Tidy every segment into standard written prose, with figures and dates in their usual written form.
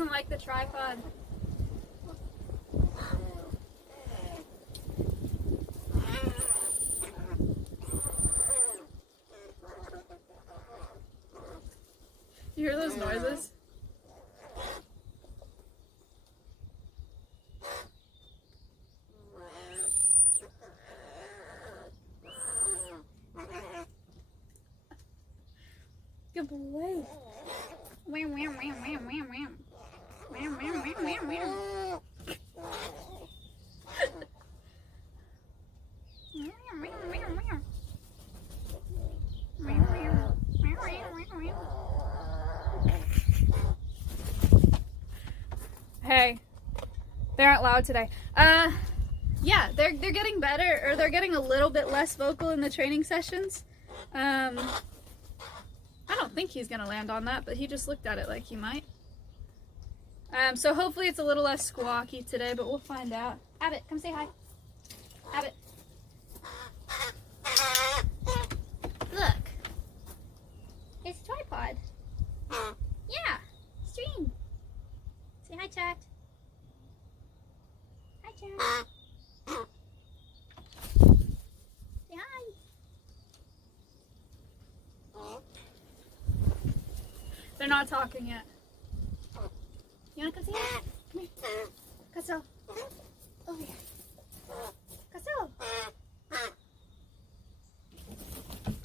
doesn't like the tripod. You hear those noises? Good boy. Wham, wham, wham, wham, wham, wham. Wham, wham, wham, wham, wham. Hey, they aren't loud today. Yeah, they're getting better, or they're getting a little bit less vocal in the training sessions. I don't think he's gonna land on that, but he just looked at it like he might. So hopefully it's a little less squawky today, but we'll find out. Abbott, come say hi. Abbott. Look. It's a tripod. Yeah. Stream. Say hi, chat. Hi, chat. Say hi. They're not talking yet. You wanna come see us? Come here. Casso. Over here. Casso.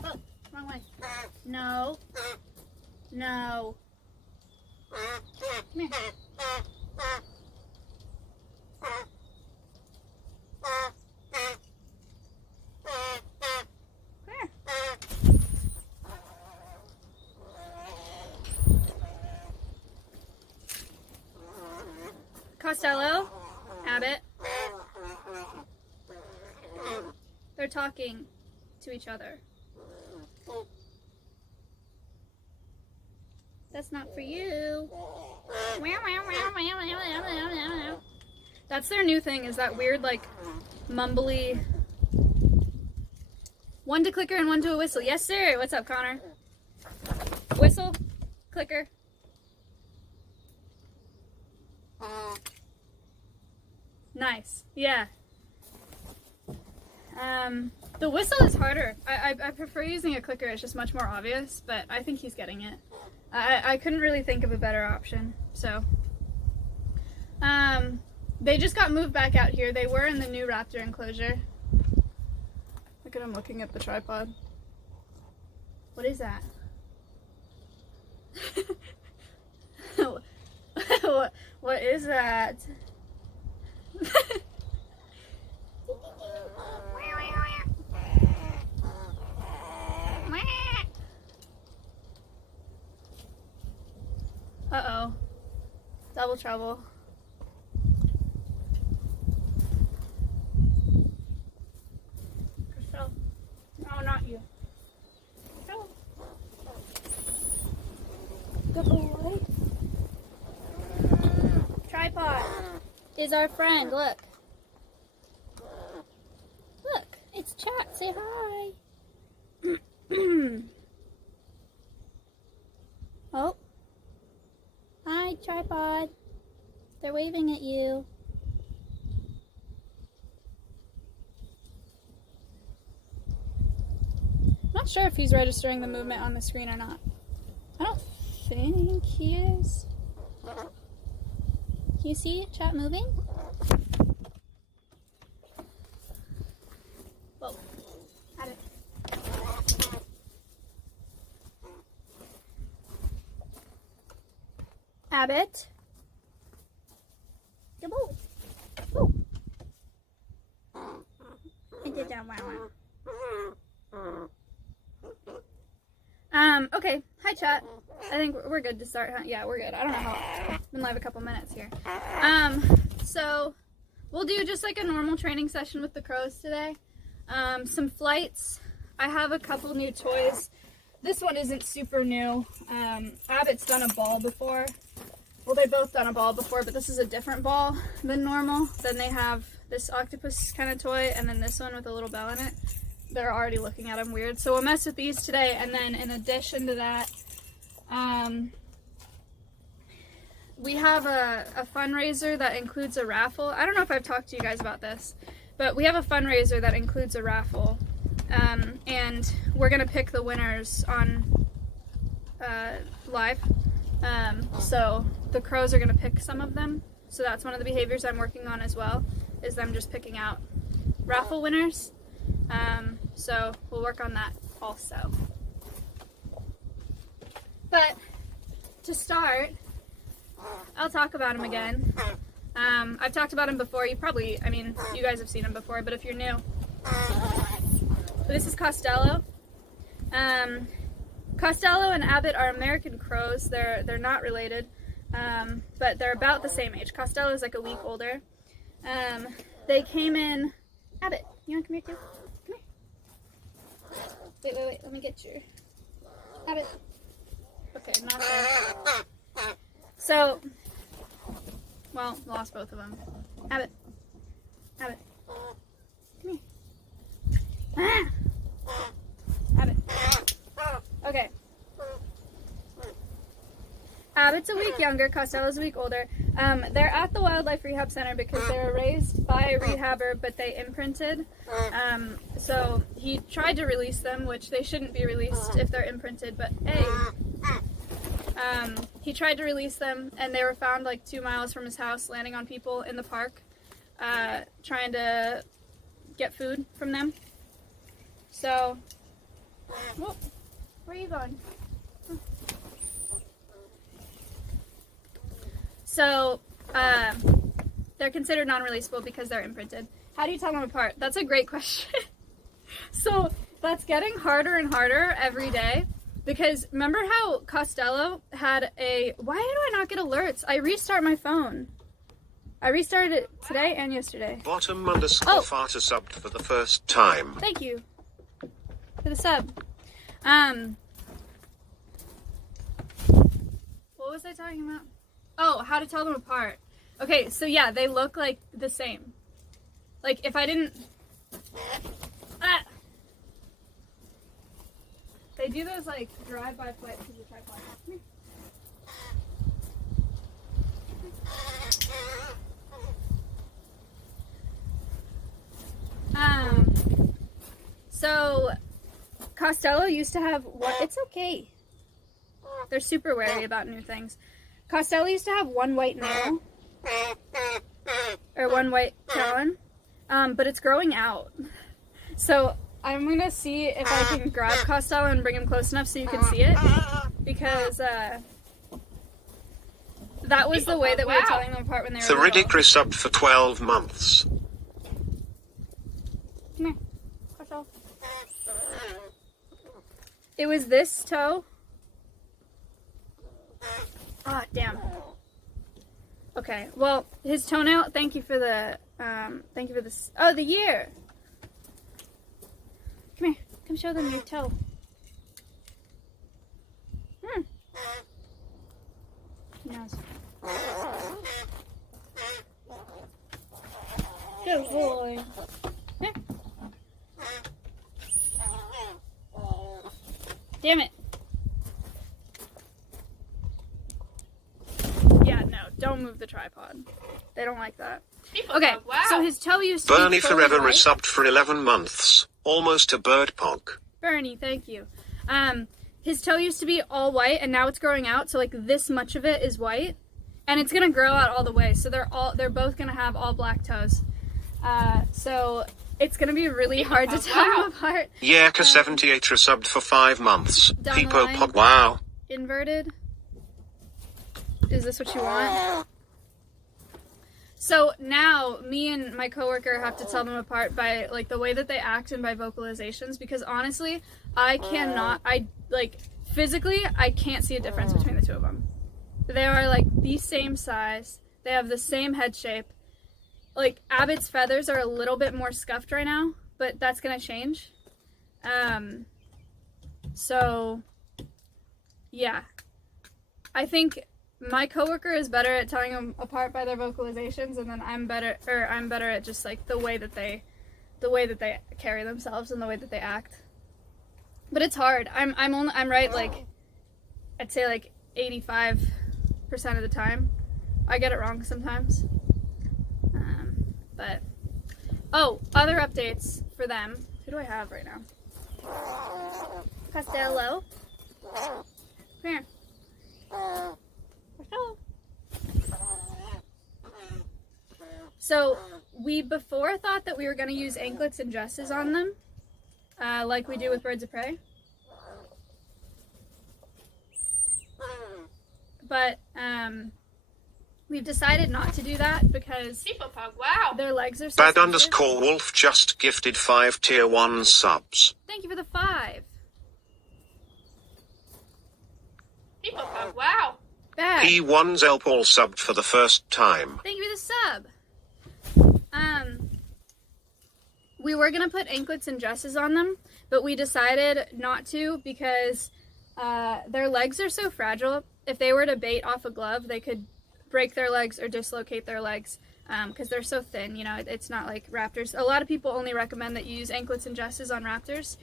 Oh, wrong way. No. No. Come here. Costello, Abbott. They're talking to each other. That's not for you. That's their new thing, is that weird, like, mumbly. One to clicker and one to a whistle. Yes, sir. What's up, Connor? Whistle, clicker. Nice. Yeah. The whistle is harder. I prefer using a clicker. It's just much more obvious, but I think he's getting it. I couldn't really think of a better option. So, they just got moved back out here. They were in the new raptor enclosure. Look at him looking at the tripod. What is that? What is that? Uh-oh. Double trouble. Crystal. No, not you. Crystal. Good boy. Tripod is our friend. Look. Look. It's Chat. Say hi. Oh. Hi, tripod. They're waving at you. Not sure if he's registering the movement on the screen or not. I don't think he is. Can you see Chat moving? Whoa. Had it. Abbott. Good boy. Ooh. I did that wow. Okay. Hi, Chat. I think we're good to start, huh? Yeah, we're good. I don't know how. I've been live a couple minutes here. So we'll do just like a normal training session with the crows today. Some flights. I have a couple new toys. This one isn't super new. Abbott's done a ball before. Well, they've both done a ball before, but this is a different ball than normal. Then they have this octopus kind of toy, and then this one with a little bell in it. They're already looking at them weird. So we'll mess with these today, and then in addition to that, we have a fundraiser that includes a raffle. I don't know if I've talked to you guys about this, but we have a fundraiser that includes a raffle. And we're going to pick the winners on live. So the crows are going to pick some of them. So that's one of the behaviors I'm working on as well, is them just picking out raffle winners. So we'll work on that also. But to start, I'll talk about him again. I've talked about him before. You guys have seen him before, but if you're new, this is Costello. Costello and Abbott are American crows. They're not related, but they're about the same age. Costello is like a week older. They came in. Abbott, you want to come here too? Come here. Wait. Let me get your Abbott. Okay, not there. So, well, lost both of them. Abbott. Come here. Ah! Abbott. Okay. Abbott's a week younger, Costello's a week older. They're at the Wildlife Rehab Center because they were raised by a rehabber, but they imprinted. So he tried to release them, which they shouldn't be released if they're imprinted, but hey. He tried to release them, and they were found like 2 miles from his house, landing on people in the park, trying to get food from them. So, whoa, where are you going? So, they're considered non-releasable because they're imprinted. How do you tell them apart? That's a great question. So, that's getting harder and harder every day. Because remember how Costello had why do I not get alerts? I restart my phone. I restarted it today and yesterday. Bottom_Farter subbed for the first time. Thank you for the sub. What was I talking about? Oh, how to tell them apart. Okay, so yeah, they look like the same. Like if I didn't... They do those like drive-by flights because of the tripod. So Costello used to have one. It's okay. They're super wary about new things. Costello used to have one white nail or one white talon, but it's growing out. So I'm gonna see if I can grab Costello and bring him close enough so you can see it, because that was the way that we were telling them apart when they were little. Theridic resubbed for 12 months. Come here, Costello. It was this toe. Oh, damn. Okay, well, his toenail, thank you for this, oh, the year. Come here. Come show them your toe. Nose. Good boy. Here. Damn it. Yeah, no. Don't move the tripod. They don't like that. Okay, so his toe used to be Bernie fully Forever white. resubbed for 11 months. Almost a bird punk. Bernie, thank you. His toe used to be all white, and now it's growing out, so like this much of it is white, and it's gonna grow out all the way. So they're both gonna have all black toes. So it's gonna be really hard to tell them apart. Yerka78 resubbed for 5 months. Down the Peepo line. Pog. Wow. Inverted. Is this what you want? So now me and my coworker have to tell them apart by like the way that they act and by vocalizations, because honestly, physically, I can't see a difference between the two of them. They are like the same size. They have the same head shape. Like Abbott's feathers are a little bit more scuffed right now, but that's gonna change. So yeah, I think my coworker is better at telling them apart by their vocalizations, and then I'm better at just like the way that they carry themselves and the way that they act. But it's hard. I'm right, like I'd say like 85% of the time. I get it wrong sometimes. But, oh, other updates for them. Who do I have right now? Costello. Come here. Costello. So, we before thought that we were going to use anklets and dresses on them, like we do with birds of prey. But, we've decided not to do that because Wow. their legs are so Bad sensitive. _ Wolf just gifted 5 tier 1 subs. Thank you for the 5. Wow. Bad. P1's Elpal subbed for the first time. Thank you for the sub. We were gonna put anklets and dresses on them, but we decided not to because their legs are so fragile. If they were to bait off a glove, they could break their legs or dislocate their legs because they're so thin. You know, it's not like raptors. A lot of people only recommend that you use anklets and dresses on raptors.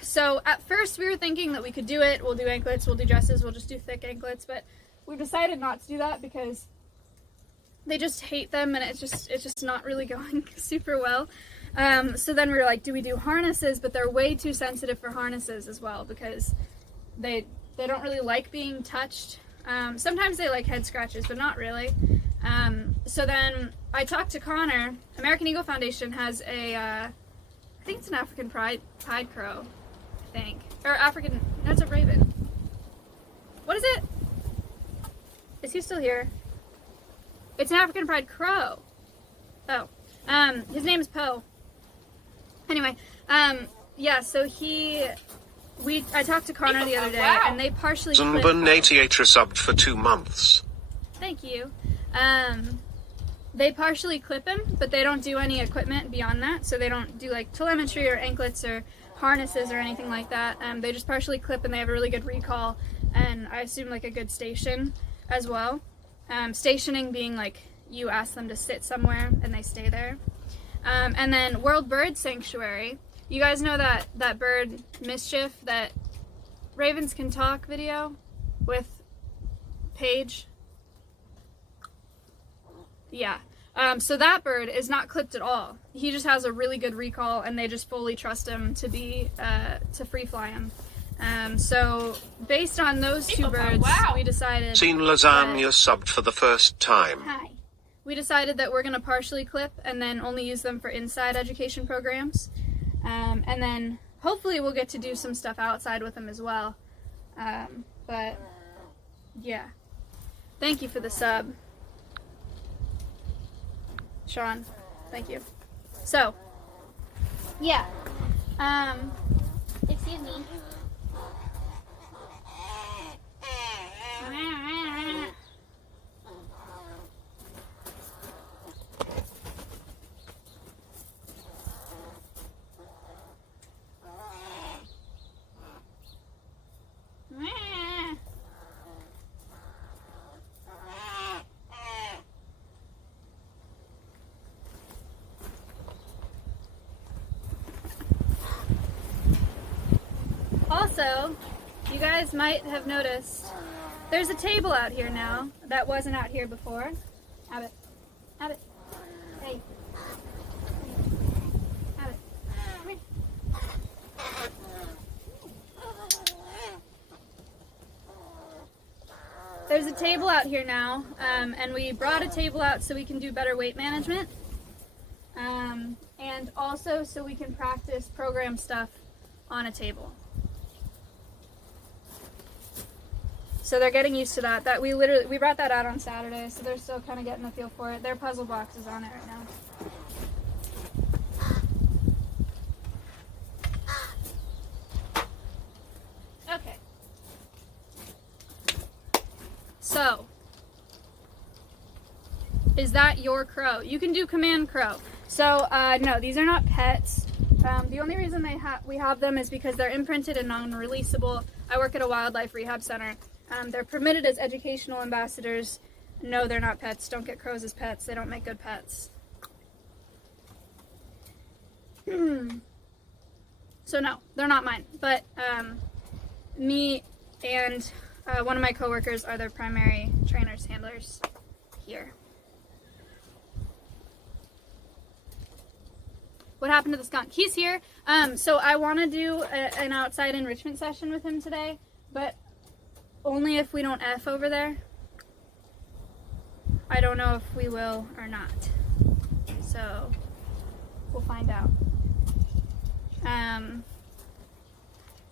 So at first we were thinking that we could do it. We'll do anklets, we'll do dresses, we'll just do thick anklets, but we decided not to do that because they just hate them and it's just not really going super well. So then we were like, do we do harnesses? But they're way too sensitive for harnesses as well because they don't really like being touched. Sometimes they like head scratches, but not really. So then I talked to Connor. American Eagle Foundation has a, I think it's an African pied crow, I think. Or African, no, it's a raven. What is it? Is he still here? It's an African pied crow. Oh. His name is Poe. Anyway, yeah, so I talked to Connor the other day, and they partially clipped. Zumban88 subbed for 2 months. Thank you. They partially clip him, but they don't do any equipment beyond that, so they don't do like telemetry or anklets or harnesses or anything like that. They just partially clip, and they have a really good recall, and I assume like a good station as well. Stationing being like you ask them to sit somewhere and they stay there. And then World Bird Sanctuary. You guys know that bird Mischief, that Ravens Can Talk video with Paige? Yeah. So that bird is not clipped at all. He just has a really good recall and they just fully trust him to be, to free fly him. So based on those two birds, we decided... Seen Lasagna subbed for the first time. Hi. We decided that we're going to partially clip and then only use them for inside education programs. And then hopefully we'll get to do some stuff outside with them as well. But yeah. Thank you for the sub. Sean, thank you. So, yeah. Excuse me. Also, you guys might have noticed there's a table out here now that wasn't out here before. Abbott. Abbott. Hey. Abbott. Come here. There's a table out here now, and we brought a table out so we can do better weight management, and also so we can practice program stuff on a table. So they're getting used to that. We brought that out on Saturday, so they're still kind of getting the feel for it. Their puzzle box is on it right now. Okay. So, is that your crow? You can do command crow. So, no, these are not pets. The only reason we have them is because they're imprinted and non-releasable. I work at a wildlife rehab center. They're permitted as educational ambassadors. No, they're not pets. Don't get crows as pets. They don't make good pets. So no, they're not mine. But me and one of my coworkers are their primary trainers, handlers here. What happened to the skunk? He's here. So I want to do an outside enrichment session with him today, but only if we don't F over there. I don't know if we will or not. So we'll find out.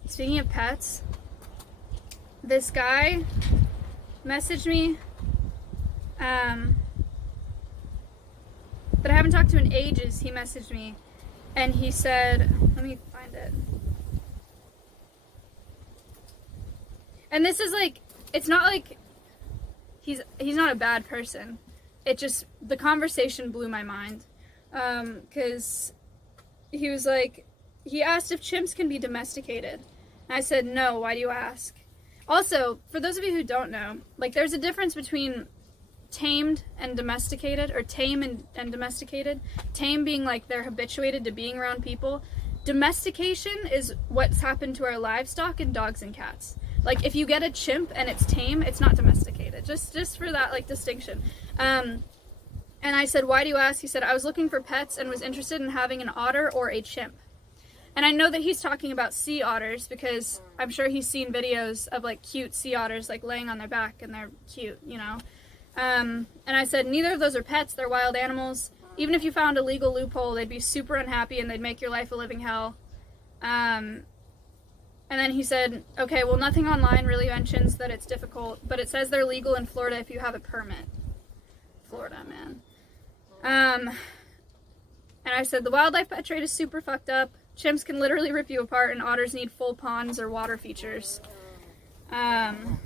Speaking of pets, this guy messaged me that I haven't talked to in ages. He messaged me and he said, let me find it. And this is like, it's not like he's not a bad person. It just, the conversation blew my mind. 'Cause he was like, he asked if chimps can be domesticated. And I said, no, why do you ask? Also, for those of you who don't know, like there's a difference between tamed and domesticated, or tame and domesticated. Tame being like they're habituated to being around people. Domestication is what's happened to our livestock and dogs and cats. Like if you get a chimp and it's tame, it's not domesticated. Just for that like distinction. And I said, why do you ask? He said, I was looking for pets and was interested in having an otter or a chimp. And I know that he's talking about sea otters because I'm sure he's seen videos of like cute sea otters like laying on their back and they're cute, you know. And I said, neither of those are pets, they're wild animals. Even if you found a legal loophole, they'd be super unhappy and they'd make your life a living hell. And then he said, okay, well nothing online really mentions that it's difficult, but it says they're legal in Florida if you have a permit. Florida, man. And I said, the wildlife pet trade is super fucked up. Chimps can literally rip you apart and otters need full ponds or water features. And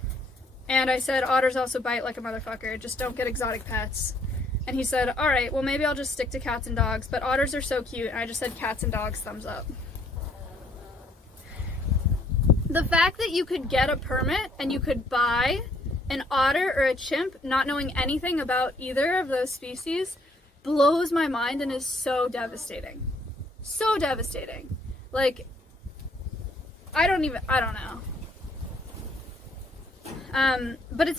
I said, otters also bite like a motherfucker. Just don't get exotic pets. And he said, all right, well maybe I'll just stick to cats and dogs, but otters are so cute. And I just said cats and dogs, thumbs up. The fact that you could get a permit and you could buy an otter or a chimp not knowing anything about either of those species blows my mind and is so devastating. So devastating. Like, I don't know. But it's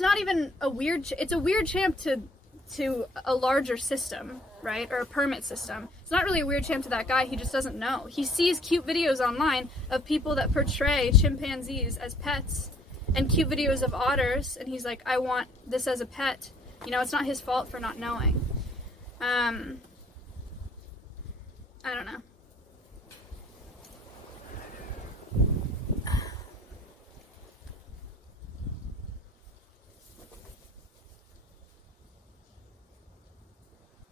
not even a weird, it's a weird champ to a larger system, right? Or a permit system. It's not really a weird champ to that guy, he just doesn't know. He sees cute videos online of people that portray chimpanzees as pets and cute videos of otters, and he's like, I want this as a pet. You know, it's not his fault for not knowing. I don't know.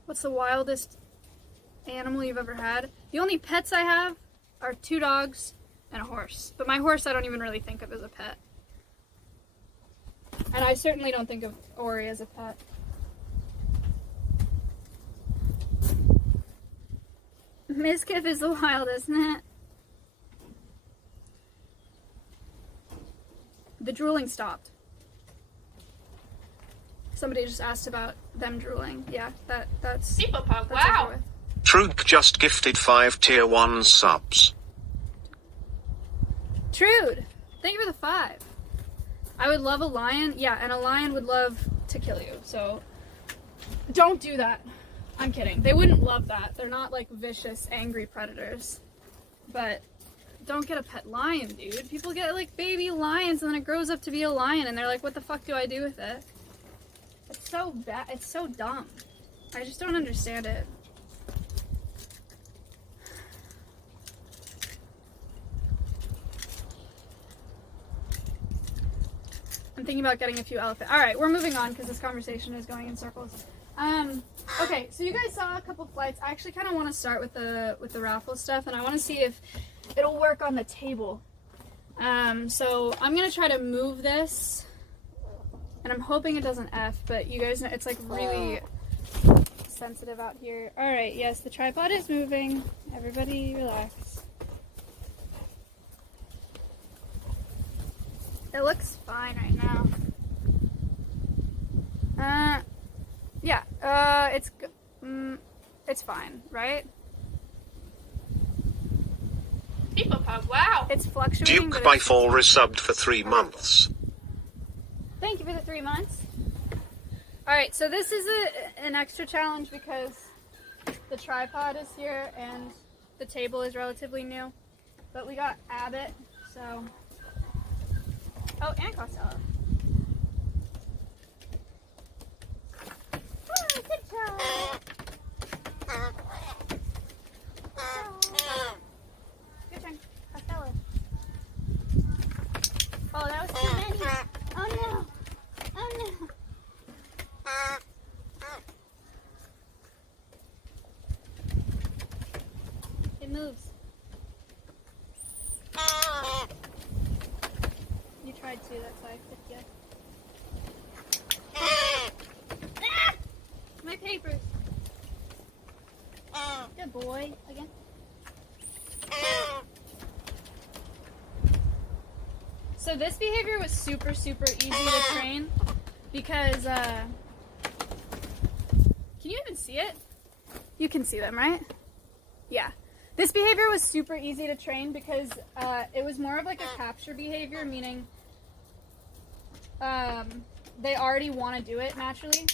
What's the wildest animal you've ever had? The only pets I have are 2 dogs and a horse. But my horse I don't even really think of as a pet. And I certainly don't think of Ori as a pet. Mizkif is the wildest, isn't it? The drooling stopped. Somebody just asked about them drooling. Yeah, that's Pog, that's wow. over with. Trug just gifted 5 tier 1 subs. Trude, thank you for the 5. I would love a lion. Yeah, and a lion would love to kill you. So don't do that. I'm kidding. They wouldn't love that. They're not like vicious, angry predators. But don't get a pet lion, dude. People get like baby lions and then it grows up to be a lion and they're like, what the fuck do I do with it? It's so bad. It's so dumb. I just don't understand it. I'm thinking about getting a few elephants. All right, we're moving on because this conversation is going in circles. Okay, so you guys saw a couple flights. I actually kind of want to start with the raffle stuff, and I want to see if it'll work on the table. So I'm gonna try to move this, and I'm hoping it doesn't F. But you guys know it's like really sensitive out here. All right, yes, the tripod is moving. Everybody relax. It looks fine right now. Yeah, it's fine, right? Pog, wow. It's fluctuating. Duke by 4 resubbed for 3 months. Thank you for the 3 months. Alright, so this is an extra challenge because the tripod is here and the table is relatively new. But we got Abbott, so... Oh, and Costello. Oh, good job! Good turn, Costello. Oh, that was too many. Oh no! Oh no! It moves. You tried to, that's why I picked you. Ah! My papers. Good boy. Again. So this behavior was super easy to train because, can you even see it? You can see them, right? Yeah. This behavior was super easy to train because it was more of like a capture behavior, meaning they already want to do it naturally.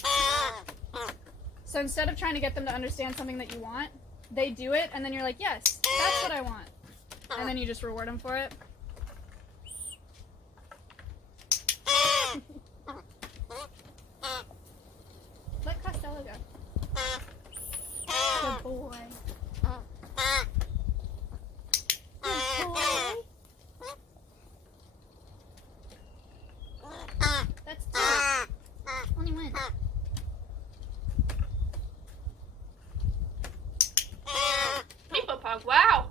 So instead of trying to get them to understand something that you want, they do it and then you're like, yes, that's what I want. And then you just reward them for it. Let Costello go. Good boy. Good boy. That's two. Only one. People pug, wow.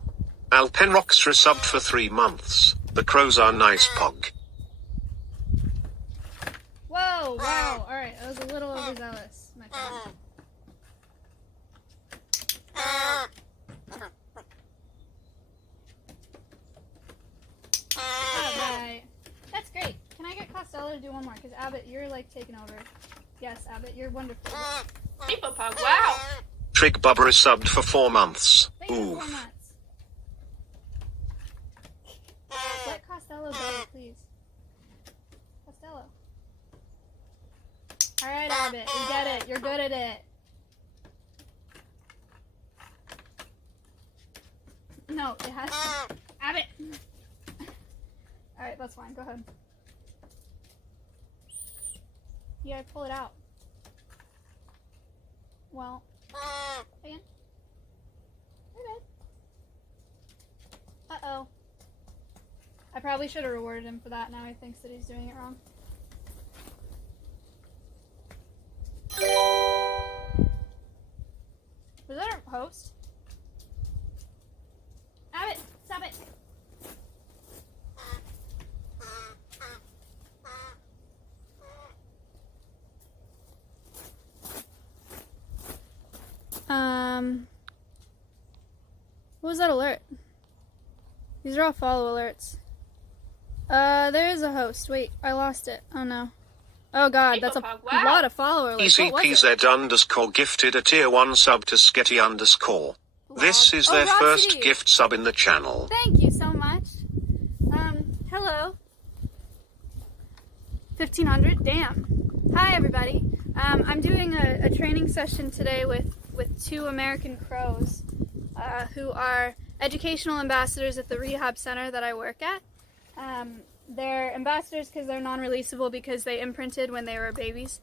Alpenrocks resubbed for 3 months. The crows are nice pug. Whoa, wow. Alright, I was a little overzealous, my friend. Alright. That's great. Can I get Costello to do one more? Because Abbott, you're like taking over. Yes, Abbott, you're wonderful. People pug, wow. Trig Bubba resubbed for 4 months. Thank you so Oof. much. Let Costello go, please. Costello. Alright, Abbott, we get it. You're good at it. No, it has to. Abbott! Alright, that's fine. Go ahead. You gotta pull it out. Well, again. You're good. Uh-oh. I probably should have rewarded him for that. Now he thinks that he's doing it wrong. Was that our host? Abbott, stop it. What was that alert? These are all follow alerts. There is a host. Wait, I lost it. Oh no. Oh god, that's a lot of follower alerts. What was it? EasyPZ_ gifted a tier 1 sub to Sketty_. This is their first gift sub in the channel. Thank you so much. Hello. 1500, damn. Hi everybody. I'm doing a training session today with 2 American crows who are educational ambassadors at the rehab center that I work at. They're ambassadors because they're non-releasable because they imprinted when they were babies.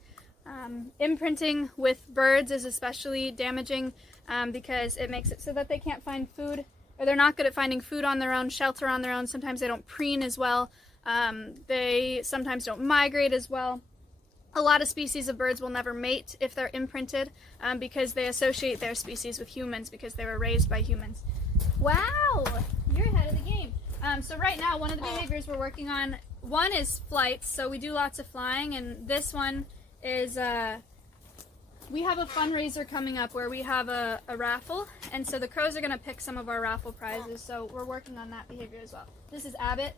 Imprinting with birds is especially damaging because it makes it so that they can't find food, or they're not good at finding food on their own, shelter on their own. Sometimes they don't preen as well. They sometimes don't migrate as well. A lot of species of birds will never mate if they're imprinted because they associate their species with humans because they were raised by humans. Wow, you're ahead of the game. So right now, one of the behaviors we're working on, one is flights, so we do lots of flying, and this one is, we have a fundraiser coming up where we have a raffle, and so the crows are going to pick some of our raffle prizes, so we're working on that behavior as well. This is Abbott.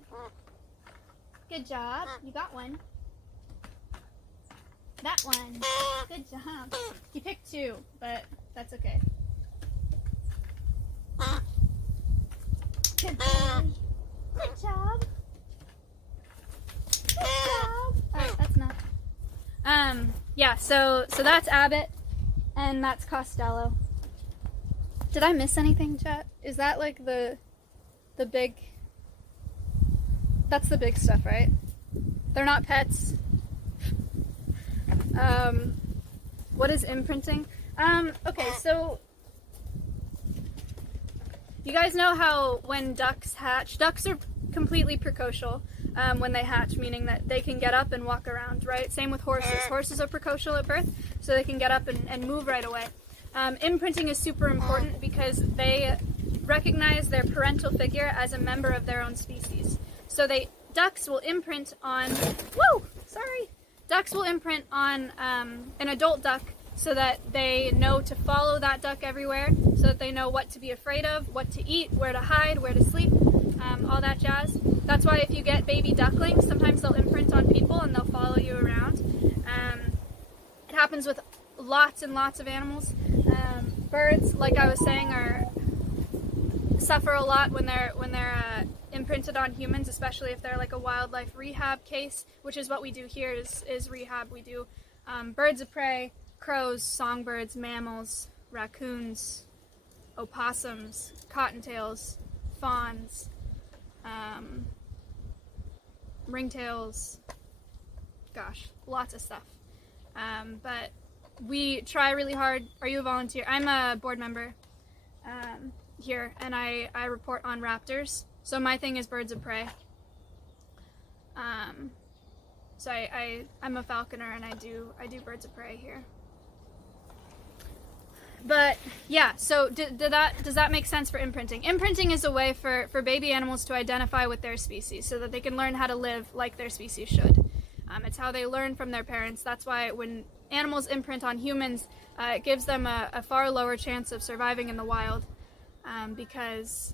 Good job. You got one. That one. Good job. You picked 2, but that's okay. Good job. Good job. Good job. Alright, that's enough. yeah, so that's Abbott, and that's Costello. Did I miss anything, chat? Is that like the big... That's the big stuff, right? They're not pets. What is imprinting? Okay, so you guys know how when ducks hatch, ducks are completely precocial when they hatch, meaning that they can get up and walk around, right? Same with horses. Horses are precocial at birth, so they can get up and move right away. Imprinting is super important because they recognize their parental figure as a member of their own species. So ducks will imprint on, ducks will imprint on an adult duck so that they know to follow that duck everywhere, so that they know what to be afraid of, what to eat, where to hide, where to sleep, all that jazz. That's why if you get baby ducklings, sometimes they'll imprint on people and they'll follow you around. It happens with lots and lots of animals. Birds, like I was saying, suffer a lot when they're imprinted on humans, especially if they're like a wildlife rehab case, which is what we do here is rehab. We do birds of prey, crows, songbirds, mammals, raccoons, opossums, cottontails, fawns, ringtails, gosh, lots of stuff. But we try really hard. Are you a volunteer? I'm a board member here, and I report on raptors. So my thing is birds of prey. So I'm a falconer, and I do birds of prey here. But yeah, so does that make sense for imprinting? Imprinting is a way for baby animals to identify with their species so that they can learn how to live like their species should. It's how they learn from their parents. That's why when animals imprint on humans, it gives them a far lower chance of surviving in the wild, because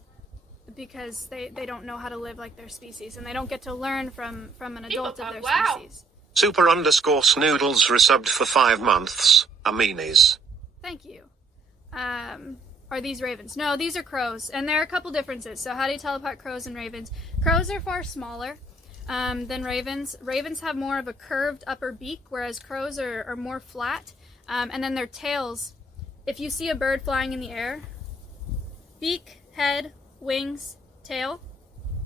they don't know how to live like their species, and they don't get to learn from an adult of their species. Super_Snoodles resubbed for 5 months. Amenies. Thank you. Are these ravens? No, these are crows, and there are a couple differences. So how do you tell apart crows and ravens? Crows are far smaller than ravens. Ravens have more of a curved upper beak, whereas crows are more flat. And then their tails, if you see a bird flying in the air, beak, head, wings, tail.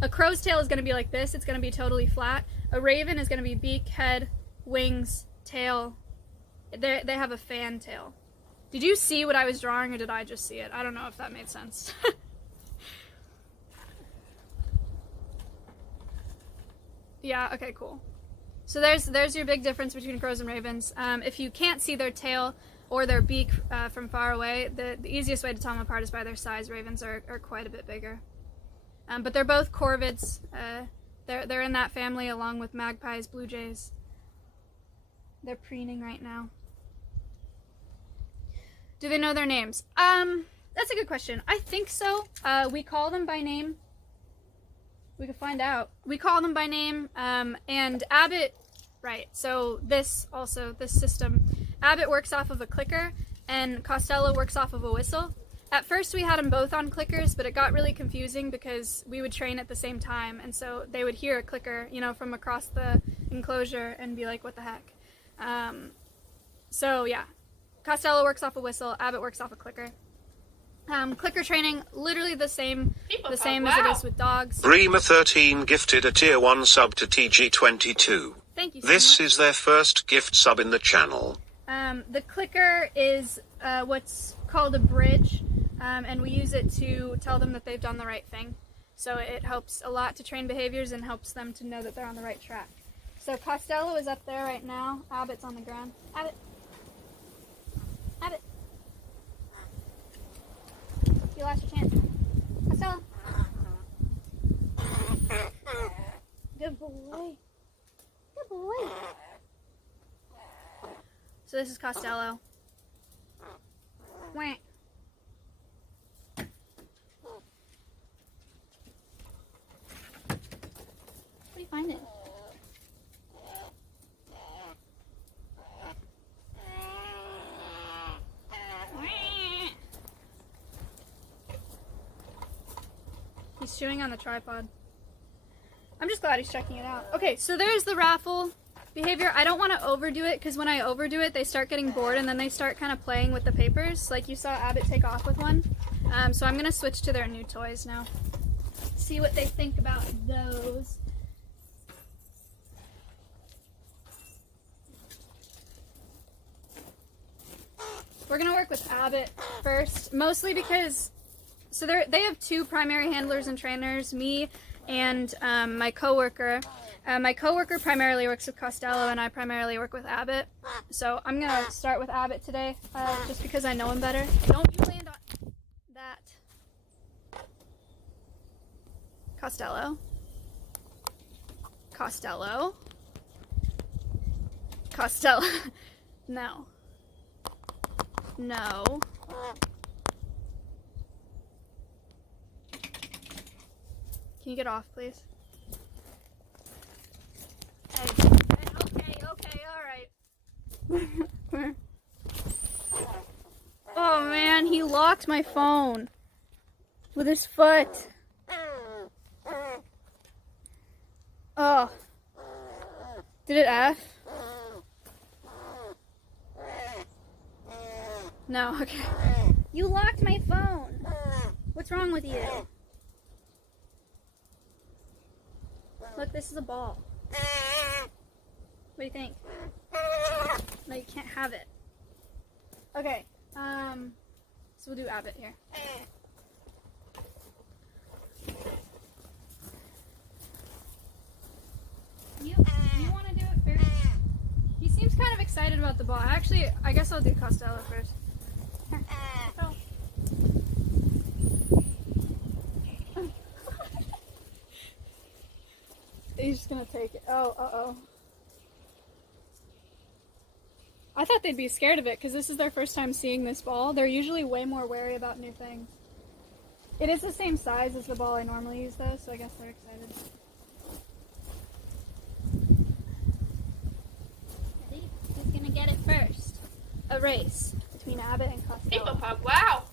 A crow's tail is going to be like this. It's going to be totally flat. A raven is going to be beak, head, wings, tail. They have a fan tail. Did you see what I was drawing, or did I just see it? I don't know if that made sense. Yeah, okay, cool. So there's your big difference between crows and ravens. If you can't see their tail or their beak from far away, the easiest way to tell them apart is by their size. Ravens are quite a bit bigger. But they're both corvids. They're in that family along with magpies, blue jays. They're preening right now. Do they know their names? That's a good question. I think so. We call them by name. We can find out. We call them by name, and Abbott, right, so this system, Abbott works off of a clicker, and Costello works off of a whistle. At first we had them both on clickers, but it got really confusing because we would train at the same time, and so they would hear a clicker, from across the enclosure and be like, what the heck? So yeah, Costello works off a whistle, Abbott works off a clicker. Clicker training, literally the same as it is with dogs. Breema13 gifted a tier 1 sub to TG22. Thank you so This much. is their first gift sub in the channel. The clicker is what's called a bridge, and we use it to tell them that they've done the right thing. So it helps a lot to train behaviors and helps them to know that they're on the right track. So Costello is up there right now. Abbott's on the ground. Abbott. Abbott. You lost your chance. Costello. Good boy. Good boy. So this is Costello. Wah. What are you finding? He's chewing on the tripod. I'm just glad he's checking it out. Okay, so there's the raffle. behavior. I don't want to overdo it because when I overdo it, they start getting bored and then they start kind of playing with the papers. Like you saw Abbott take off with one. So I'm going to switch to their new toys now. See what they think about those. We're going to work with Abbott first, mostly because, so they have two primary handlers and trainers, me and my coworker. My coworker primarily works with Costello and I primarily work with Abbott. So I'm going to start with Abbott today, just because I know him better. Don't you land on that. Costello. Costello. Costello. No. No. Can you get off, please? Okay, alright. Oh man, he locked my phone with his foot. Oh. Did it F? No, okay. You locked my phone. What's wrong with you? Look, this is a ball. What do you think? No, you can't have it. Okay, so we'll do Abbott here. You want to do it first? He seems kind of excited about the ball. Actually, I guess I'll do Costello first. So. He's just gonna take it. Oh, uh-oh. I thought they'd be scared of it because this is their first time seeing this ball. They're usually way more wary about new things. It is the same size as the ball I normally use though, so I guess they're excited. Ready? Who's gonna get it first? A race between Abbott and Costello. Paper Pug, wow.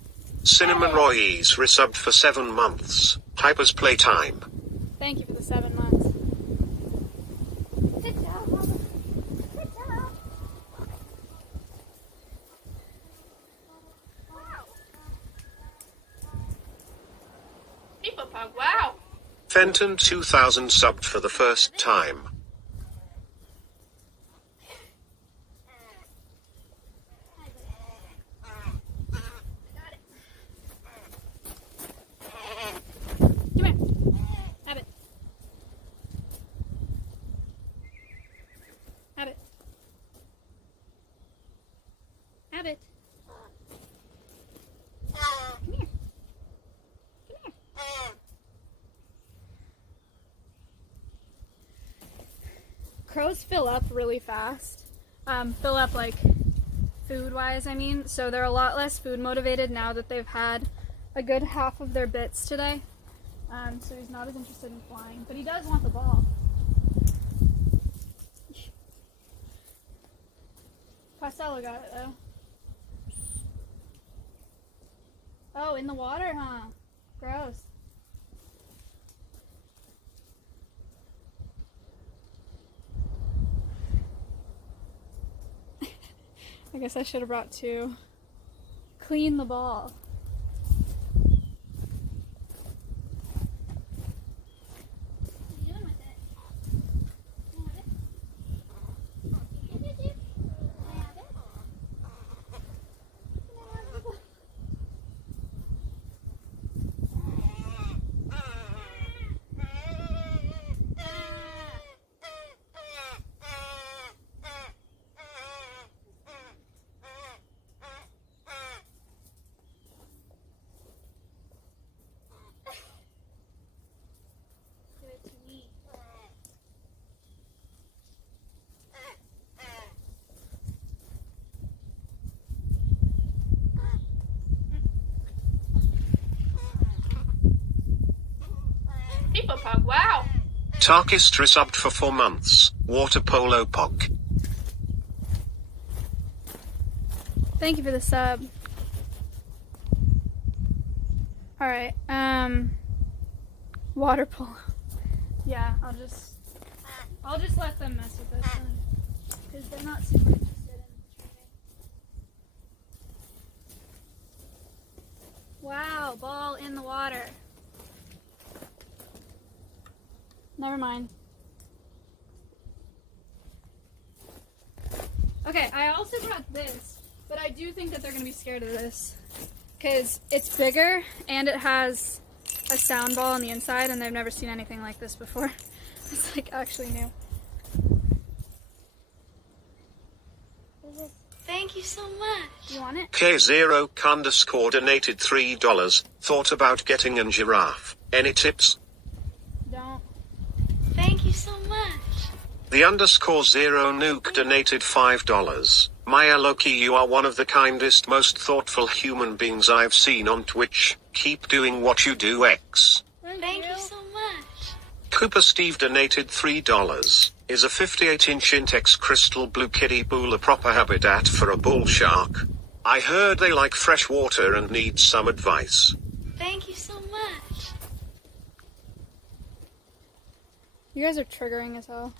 Cinnamon Roy's resubbed for 7 months. Hyper's playtime. Thank you for the 7 months. Good job, Mama. Good job. Paper Pug, wow. Fenton 2000 subbed for the first time. Abbott. Abbott. Come here. Come here. Crows fill up really fast. Fill up like food-wise, I mean. So they're a lot less food motivated now that they've had a good half of their bits today. So he's not as interested in flying, but he does want the ball. Costello got it though. Oh, in the water, huh? Gross. I guess I should have brought 2. Clean the ball. Paper Pug, wow. Tarkist resubbed for 4 months. Water Polo Pog. Thank you for the sub. Alright, water polo. Yeah, I'll just I'll just let them mess with this one. Because they're not super interested in training. Wow, ball in the water. Never mind. Okay, I also brought this, but I do think that they're going to be scared of this. Because it's bigger and it has a sound ball on the inside, and they've never seen anything like this before. It's like actually new. Thank you so much. You want it? K0 donated $3. Thought about getting a giraffe. Any tips? Don't. Thank you so much. The _0 nuke donated $5. Maya Loki, you are one of the kindest, most thoughtful human beings I've seen on Twitch. Keep doing what you do, X. Thank you so much. Cooper Steve donated $3. Is a 58-inch Intex crystal blue kiddie pool a proper habitat for a bull shark? I heard they like fresh water and need some advice. Thank you so much. You guys are triggering us all.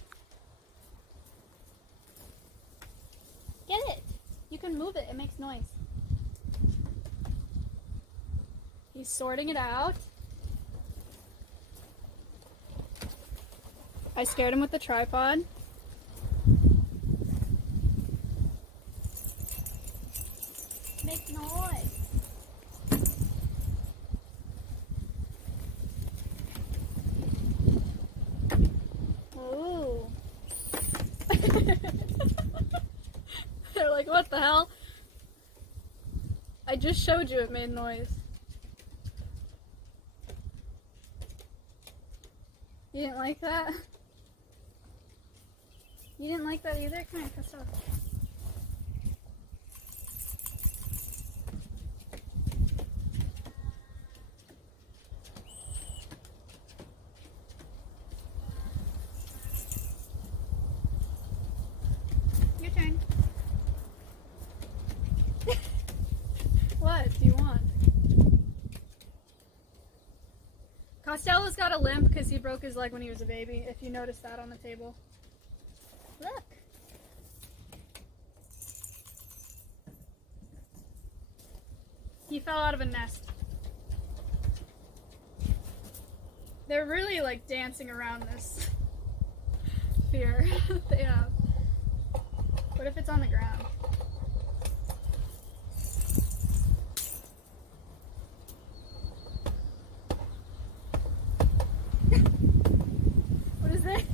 Get it. You can move it. It makes noise. He's sorting it out. I scared him with the tripod. Make noise. Ooh. They're like, what the hell? I just showed you it made noise. You didn't like that? You didn't like that either? Come here, piss off. Your turn. What do you want? Costello's got a limp because he broke his leg when he was a baby, if you noticed that on the table. Look. He fell out of a nest. They're really like dancing around this fear they have. What if it's on the ground? What is it?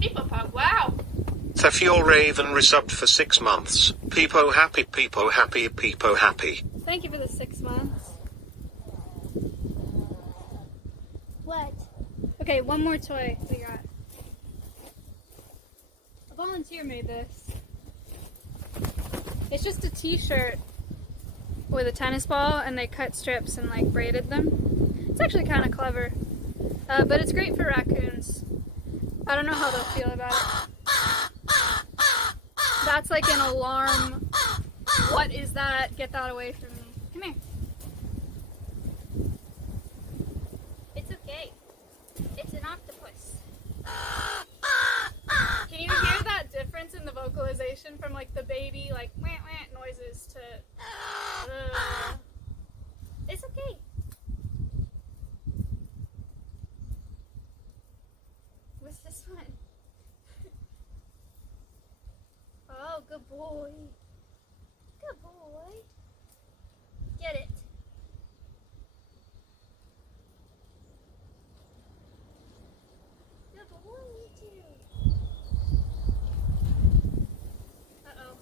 People pop. Wow. Thefior Raven resubbed for 6 months. Peepo happy, peepo happy, peepo happy. Thank you for the 6 months. What? Okay, one more toy we got. A volunteer made this. It's just a t-shirt with a tennis ball, and they cut strips and like braided them. It's actually kind of clever, but it's great for raccoons. I don't know how they'll feel about it. That's like an alarm. What is that? Get that away from me. Come here. It's okay. It's an octopus. Can you hear that difference in the vocalization from like the baby like wah wah noises to it's okay. What's this one? Oh, good boy. Good boy. Get it. Good boy, you too. Uh-oh.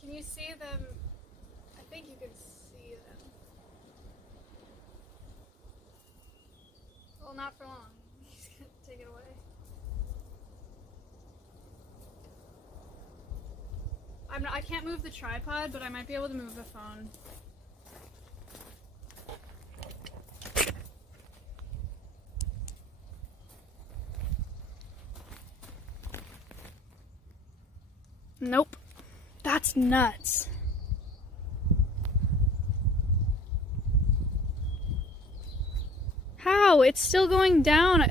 Can you see them? I think you can see them. Well, not for long. He's gonna take it away. I can't move the tripod, but I might be able to move the phone. Nope. That's nuts. How? It's still going down.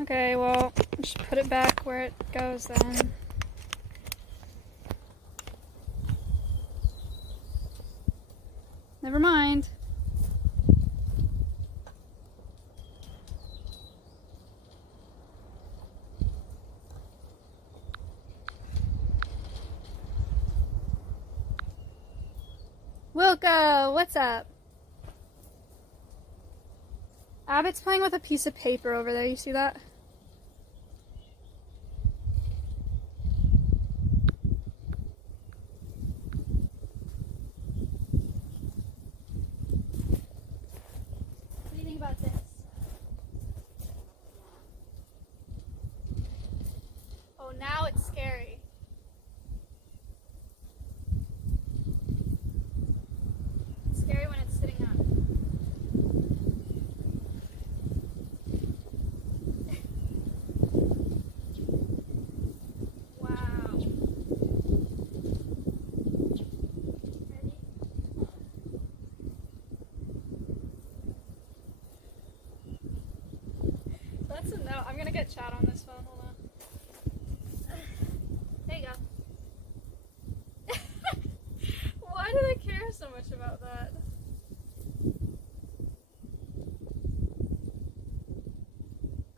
Okay, well, just put it back where it goes then. Never mind. Wilco, what's up? Abbott's playing with a piece of paper over there. You see that? What do you think about this? Oh, now it's scary. It's scary when it's sitting up. Wow. Ready? That's a no. I'm gonna get chat on this phone. Hold on. There you go. Why do they care so much about that?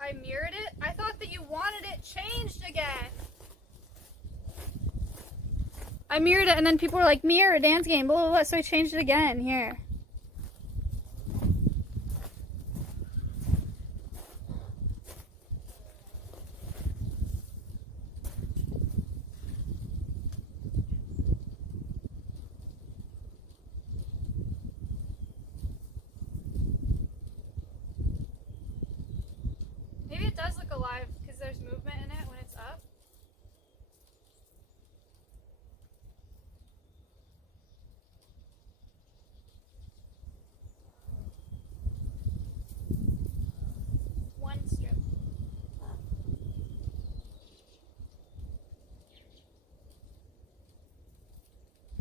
I mirrored it? I thought that you wanted it changed again. I mirrored it and then people were like, mirror, dance game, blah, blah, blah. So I changed it again. Here. Maybe it does look alive because there's movement in it when it's up. One strip.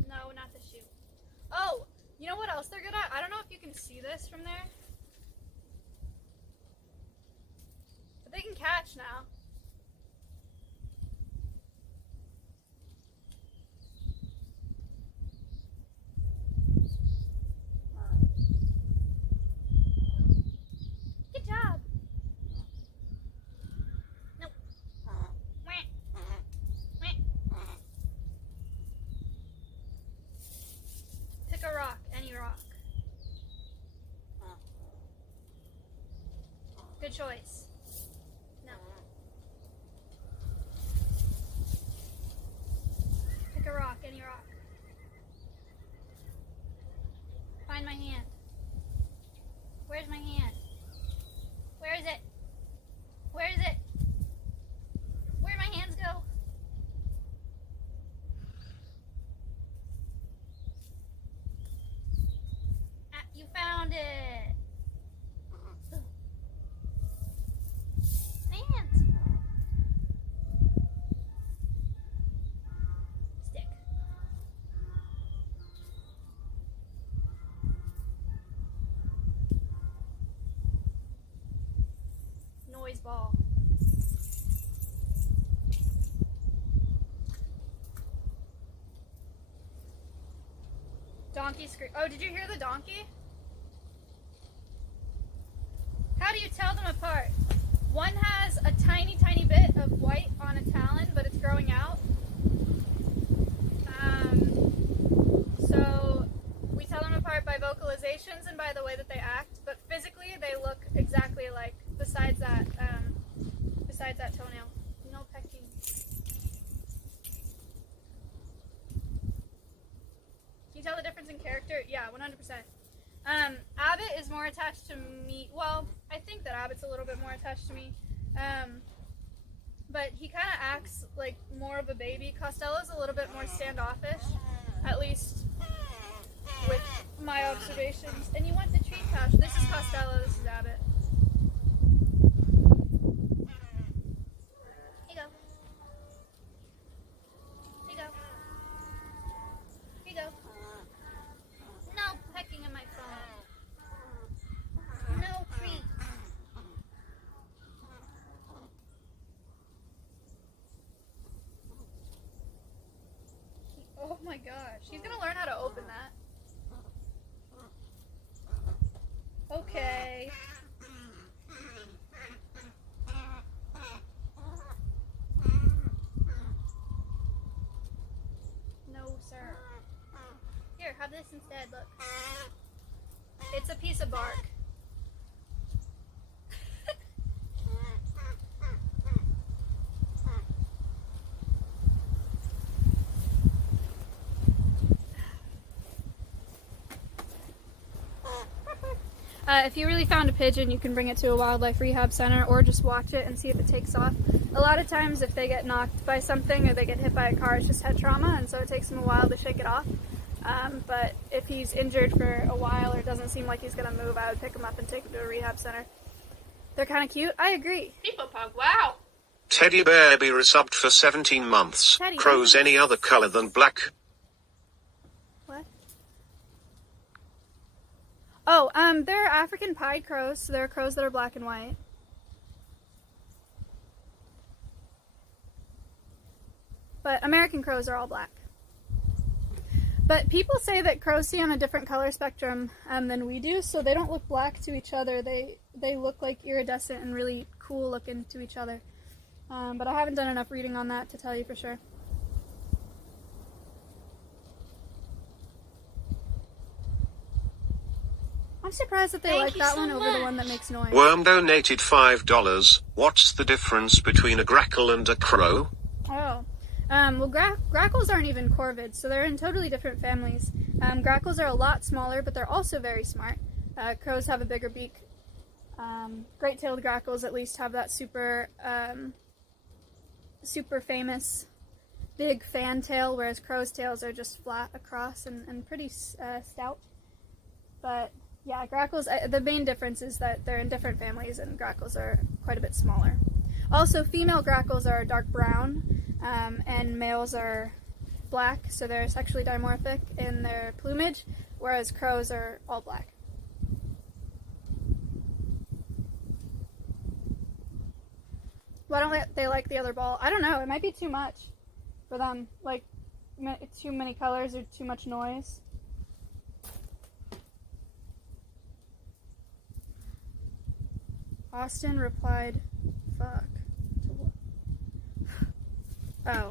No, not the shoe. Oh, you know what else they're good at? I don't know if you can see this from there. But they can catch now. Good job. Nope. Pick a rock, any rock. Good choice. No. Pick a rock, any rock. Find my hand. Where's my hand? Where is it? Where is it? Where'd my hands go? Ah, you found it. Hands. Stick. Noise ball. Donkey scream. Oh, did you hear the donkey? How do you tell them apart? One has a tiny, tiny bit of white on a talon, but it's growing out. So we tell them apart by vocalizations and by the way that they act, but physically they look exactly alike. Besides that toenail. No pecking. Can you tell the difference in character? Yeah, 100%. Abbott is more attached to me. Well, I think that Abbott's a little bit more attached to me. But he kind of acts like more of a baby. Costello's a little bit more standoffish, at least with my observations. And you want the treat pouch. This is Costello, this is Abbott. gosh. He's gonna learn how to open that. Okay. No, sir. Here, have this instead, look. It's a piece of bark. If you really found a pigeon, you can bring it to a wildlife rehab center or just watch it and see if it takes off. A lot of times if they get knocked by something or they get hit by a car, it's just head trauma, and so it takes them a while to shake it off. But if he's injured for a while or doesn't seem like he's going to move, I would pick him up and take him to a rehab center. They're kind of cute. I agree. People pug, wow. Teddy bear be resubbed for 17 months. Teddy, Crows any other color than black. What? Oh, they're African pied crows, so they're crows that are black and white. But American crows are all black. But people say that crows see on a different color spectrum than we do, so they don't look black to each other. They look like iridescent and really cool looking to each other. But I haven't done enough reading on that to tell you for sure. I'm surprised that they like that one over the one that makes noise. Worm donated $5. What's the difference between a grackle and a crow? Oh. Well, grackles aren't even corvids, so they're in totally different families. Grackles are a lot smaller, but they're also very smart. Crows have a bigger beak. Great-tailed grackles at least have that super famous big fan tail, whereas crows' tails are just flat across and pretty stout. But yeah, grackles, the main difference is that they're in different families and grackles are quite a bit smaller. Also, female grackles are dark brown, and males are black, so they're sexually dimorphic in their plumage, whereas crows are all black. Why don't they like the other ball? I don't know, it might be too much for them, like too many colors or too much noise. Austin replied, fuck. Oh.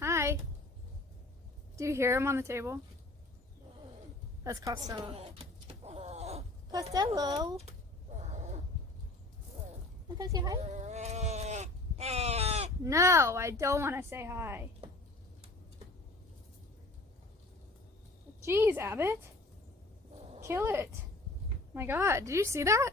Hi. Do you hear him on the table? That's Costello. Costello. Want to say hi? No, I don't want to say hi. Jeez, Abbott. Kill it. My God, did you see that?